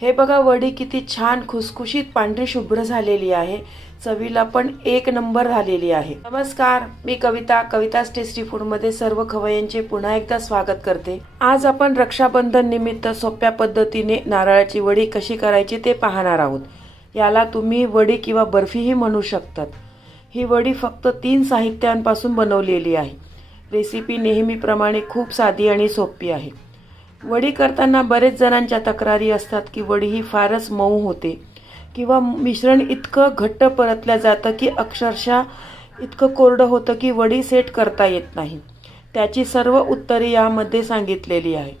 हे बघा वडी किती छान खुसखुशीत पांढरी शुभ्र झालेली आहे. चवीला पण एक नंबर झालेली आहे. नमस्कार मी कविता कविताज टेस्टी फूडमध्ये सर्व खवय्यांचे पुन्हा एकदा स्वागत करते. आज आपण रक्षाबंधन निमित्त सोप्या पद्धतीने नारळाची वडी कशी करायची ते पाहणार आहोत. याला तुम्ही वडी किंवा बर्फीही म्हणू शकतात. ही वडी फक्त तीन साहित्यांपासून बनवलेली आहे. रेसिपी नेहमीप्रमाणे खूप साधी आणि सोपी आहे. वडी करताना बरेच जणांच्या तक्रारी असतात की वडी ही फारच मऊ होते. किंवा मिश्रण इतकं घट्ट परतलं जातं की अक्षरशः इतकं कोरडं होतं की वडी सेट करता येत नाही. त्याची सर्व उत्तरे यामध्ये सांगितलेली आहे.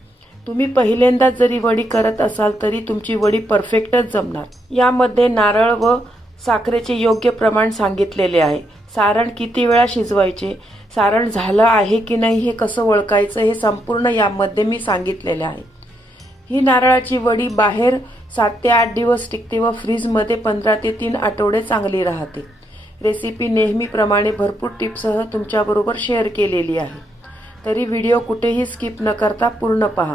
तुम्ही पहिल्यांदा जरी वडी करत असाल तरी तुमची वडी परफेक्टच जमणार. यामध्ये नारळ व साखरेचे योग्य प्रमाण सांगितलेले आहे. सारण किती वेळा शिजवायचे? सारण झालं आहे की नाही हे कसं ओळखायचं हे संपूर्ण यामध्ये मी सांगितलेलं आहे. ही नारळाची वडी बाहेर सात ते आठ दिवस टिकते व फ्रीजमध्ये पंधरा ते तीन आठवडे चांगली राहते. रेसिपी नेहमीप्रमाणे भरपूर टिप्ससह तुमच्याबरोबर शेअर केलेली आहे. तरी व्हिडिओ कुठेही स्किप न करता पूर्ण पहा.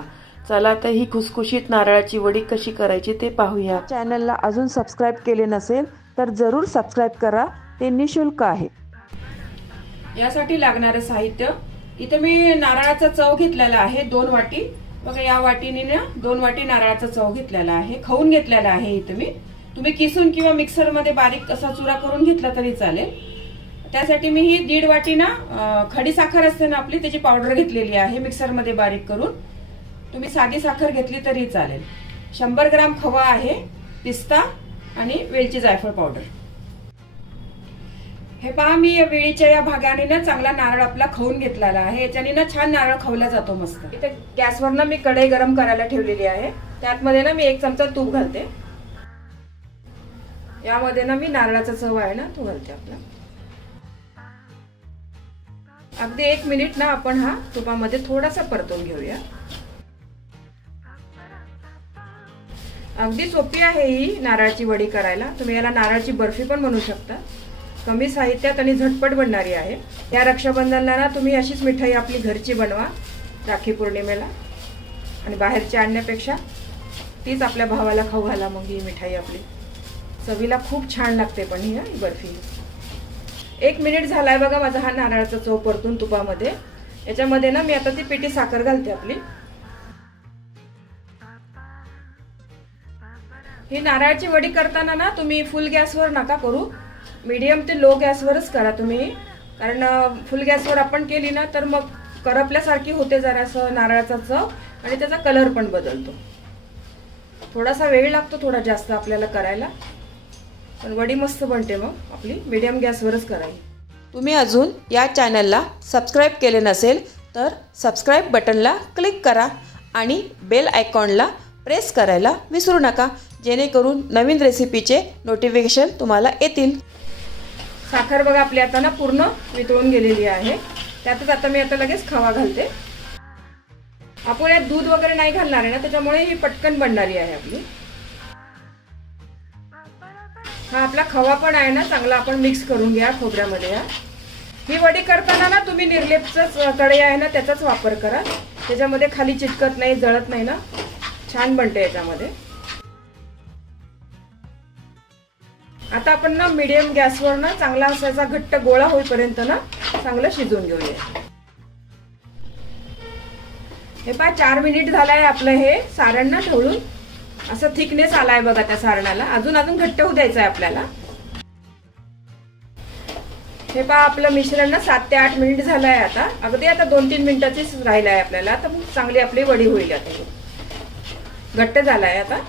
चला तर ही खुसखुशीत नारळाची वडी कशी करायची ते पाहूया. चॅनलला अजून सबस्क्राईब केले नसेल तर जरूर सबस्क्राईब करा. ते निशुल्क आहे. यासाठी लागणारं साहित्य. इथे मी नारळाचा चव घेतलेला आहे दोन वाटी. बघा या वाटीने ना दोन वाटी नारळाचा चव घेतलेला आहे. खाऊन घेतलेला आहे इथे मी. तुम्ही किसून किंवा मिक्सरमध्ये बारीक असा चुरा करून घेतला तरी चालेल. त्यासाठी मी ही दीड वाटी ना खडी साखर असते ना आपली त्याची पावडर घेतलेली आहे मिक्सरमध्ये बारीक करून. तुम्ही साधी साखर घेतली तरी चालेल. शंभर ग्राम खवा आहे पिस्ता आणि वेलची जायफळ पावडर हे पहा मी या वेळीच्या या भागाने ना चांगला नारळ आपला खाऊन घेतलेला आहे. याच्याने ना छान नारळ खावला जातो मस्त. इथे गॅसवर ना मी कढई गरम करायला ठेवलेली आहे. त्यातमध्ये ना मी एक चमचा तूप घालते. यामध्ये ना मी नारळाचा चव आहे ना तो घालते आपला. अगदी एक मिनिट ना आपण हा तुपामध्ये थोडासा परतून घेऊया. अगदी सोपी आहे ही नारळाची वडी करायला. तुम्ही याला नारळाची बर्फी पण म्हणू शकता. कमी साहित्यात आणि झटपट बनणारी आहे. या रक्षाबंधनला ना तुम्ही अशीच मिठाई आपली घरची बनवा राखी पौर्णिमेला. आणि बाहेरची आणण्यापेक्षा तीच आपल्या भावाला खाऊ घाला मग ही मिठाई आपली. चवीला खूप छान लागते पण ही ही बर्फी. एक मिनिट झालाय बघा माझा हा नारळाचा चव परतून तुपामध्ये. याच्यामध्ये ना मी आता ती पिठी साखर घालते आपली. ही नारळाची वडी करताना ना तुम्ही फुल गॅसवर नका करू. मीडियम ते लो गॅसवरच करा तुम्ही. कारण फुल गॅसवर आपण केली ना तर मग करपल्यासारखी होते जरासं नारळाचा चव आणि त्याचा कलर पण बदलतो. थोडासा वेळ लागतो थोडा जास्त आपल्याला करायला. पण वडी मस्त बनते मग आपली. मीडियम गॅसवरच करावी तुम्ही अजून या चॅनलला सबस्क्राईब केले नसेल तर सबस्क्राईब बटनला क्लिक करा आणि बेल आयकॉनला प्रेस करायला विसरू नका. जेणेकरून नवीन रेसिपीचे नोटिफिकेशन तुम्हाला येतील. साखर बघा आपली आता ना पूर्ण वितळून गेलेली आहे. त्यातच आता मी आता लगेच खवा घालते. आपण यात दूध वगैरे नाही घालणार आहे ना त्याच्यामुळे ही पटकन बनणारी आहे आपली. हा आपला खवा पण आहे ना चांगला आपण मिक्स करून घ्या खोबऱ्यामध्ये या ही वडी करताना ना तुम्ही निर्लेपच कढई आहे ना त्याचाच वापर करा. त्याच्यामध्ये खाली चिटकत नाही जळत नाही ना. छान बनते याच्यामध्ये. आता आपण ना मिडियम गॅसवर ना चांगला असायचा घट्ट गोळा होईपर्यंत ना चांगलं शिजवून घेऊया. हे पहा चार मिनिट झालाय आपलं हे सारण ना ढवळून. असं थिकनेस आलाय बघा त्या सारणाला. अजून अजून घट्ट होऊ द्यायचं आहे आपल्याला. हे पहा आपलं मिश्रण ना सात ते आठ मिनिट झालं आहे आता. अगदी आता दोन तीन मिनिटाचीच राहिलं आहे आपल्याला. तर मग चांगली आपली वडी होईल आता. घट्ट झालं आहे आता.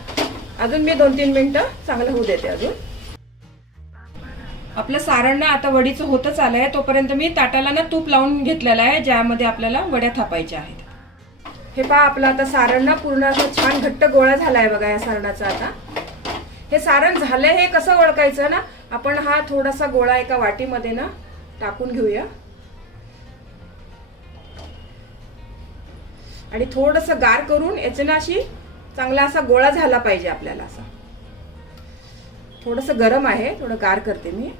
अजून मी दोन तीन मिनिटं चांगलं होऊ देते अजून. आपलं सारण ना आता वडीचं होतच आलं आहे तोपर्यंत मी ताटाला ना तूप लावून घेतलेलं आहे ज्यामध्ये आपल्याला वड्या थापायच्या आहेत. हे पहा आपलं आता सारण ना पूर्ण असं छान घट्ट गोळा झाला आहे बघा या सारणाचा आता. हे सारण झालं हे कसं ओळखायचं ना? आपण हा थोडासा गोळा एका वाटीमध्ये ना टाकून घेऊया. आणि थोडस गार करून याचे ना अशी चांगला असा गोळा झाला पाहिजे आपल्याला असा. थोडस गरम आहे थोडं गार करते मी.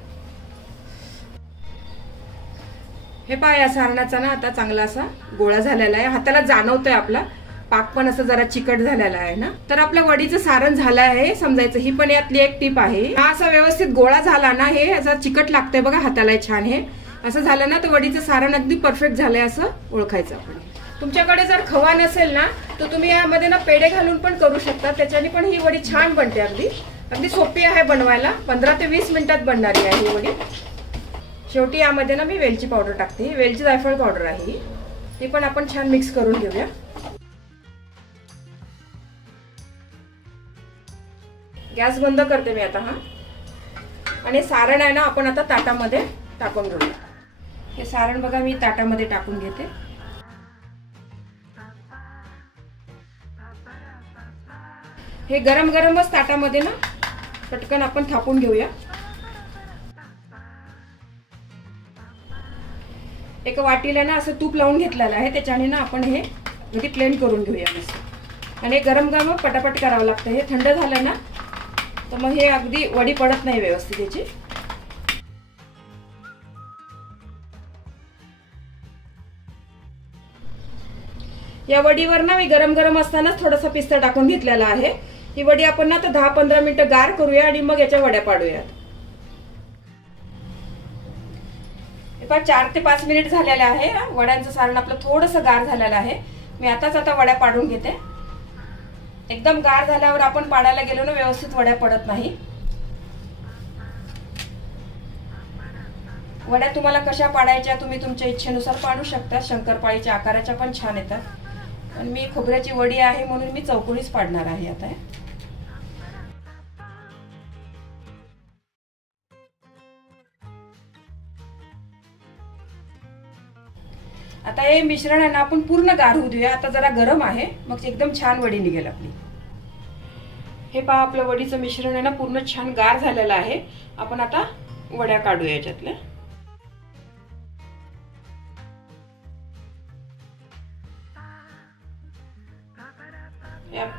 हे पाय या सारणाचा ना आता चांगला असा गोळा झालेला आहे. हाताला जाणवतोय आपला. पाक पण असं जरा चिकट झालेला आहे ना. तर आपलं वडीचं सारण झालं आहे समजायचं. ही पण यातली एक टीप आहे. हा असा व्यवस्थित गोळा झाला ना हे असं चिकट लागतंय बघा हाताला छान हे. असं झालं ना तर वडीचं सारण अगदी परफेक्ट झालंय असं ओळखायचं आपण. तुमच्याकडे जर खवा नसेल ना तर तुम्ही यामध्ये ना पेढे घालून पण करू शकता. त्याच्याने पण ही वडी छान बनते अगदी. अगदी सोपी आहे बनवायला. पंधरा ते वीस मिनिटात बनणारी आहे ही वडी. शेवटी यामध्ये ना मी वेलची पावडर टाकते. वेलची जायफळ पावडर आहे ती पण आपण छान मिक्स करून घेऊया. गॅस बंद करते मी आता हा. आणि सारण आहे ना आपण आता ताटामध्ये टाकून घेऊया. हे सारण बघा मी ताटामध्ये टाकून घेते. हे गरम गरमच ताटामध्ये ना पटकन आपण थापून घेऊया. एका वाटीला ना असं तूप लावून घेतलेलं आहे त्याच्याने ना आपण हे म्हणजे प्लेन करून घेऊया मस्त. आणि गरम गरम पटापट करावं लागतं. हे थंड झालं ना तर मग हे अगदी वडी पडत नाही व्यवस्थित याची. या वडीवर ना मी गरम गरम असतानाच थोडासा पिस्ता टाकून घेतलेला आहे. ही वडी आपण ना तर दहा पंधरा मिनिटं गार करूया आणि मग याच्या वड्या पाडूयात. पण चार ते पाच मिनिट झालेले आहे. वड्यांचं सारण आपलं थोडंसं गार झालेलं आहे. मी आताच आता वड्या पाडून घेते. एकदम गार झाल्यावर आपण पाडायला गेलो ना व्यवस्थित वड्या पडत नाही. वड्या तुम्हाला कशा पाडायच्या तुम्ही तुमच्या इच्छेनुसार पाडू शकता. शंकरपाळीच्या आकाराच्या पण छान येतात. पण मी खोबऱ्याची वडी आहे म्हणून मी चौकोनीच पाडणार आहे आता. आता हे मिश्रण आहे ना आपण पूर्ण गार होऊ देऊया. आता जरा गरम आहे. मग एकदम छान वडी निघेल आपली. हे पहा आपलं वडीचं मिश्रण आहे ना पूर्ण छान गार झालेलं आहे. आपण आता वड्या काढूया याच्यातल्या.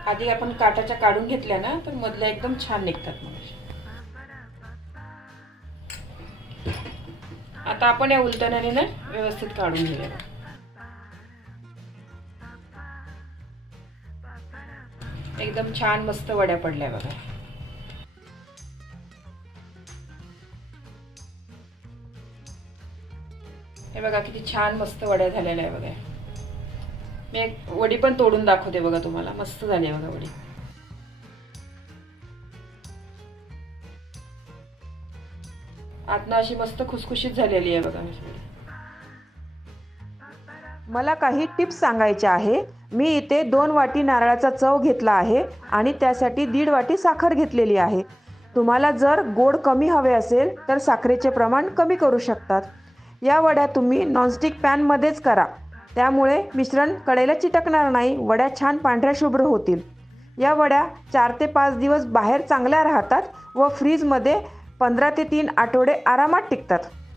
आधी आपण काटाच्या काढून घेतल्या ना तर मधल्या एकदम छान निघतात मग आता आपण या उलटण्याने ना व्यवस्थित काढून घेऊया. एकदम छान मस्त वड्या पडल्या बघा. हे बघा किती छान मस्त वड्या झालेल्या आहे बघा. मी एक वडी पण तोडून दाखवते बघा तुम्हाला. मस्त झाली आहे बघा वडी. आतनं अशी मस्त खुसखुशीत झालेली आहे बघा. मला काही टिप्स सांगायच्या आहे. मी इथे दोन वाटी नारळाचा चव घेतला आहे आणि त्यासाठी दीड वाटी साखर घेतलेली आहे. तुम्हाला जर गोड कमी हवे असेल तर साखरेचे प्रमाण कमी करू शकतात. या वड्या तुम्ही नॉनस्टिक पॅनमध्येच करा. त्यामुळे मिश्रण कडेला चिटकणार नाही वड्या छान पांढऱ्या शुभ्र होतील. या वड्या चार ते पाच दिवस बाहेर चांगल्या राहतात व फ्रीजमध्ये पंधरा ते तीन आठवडे आरामात टिकतात.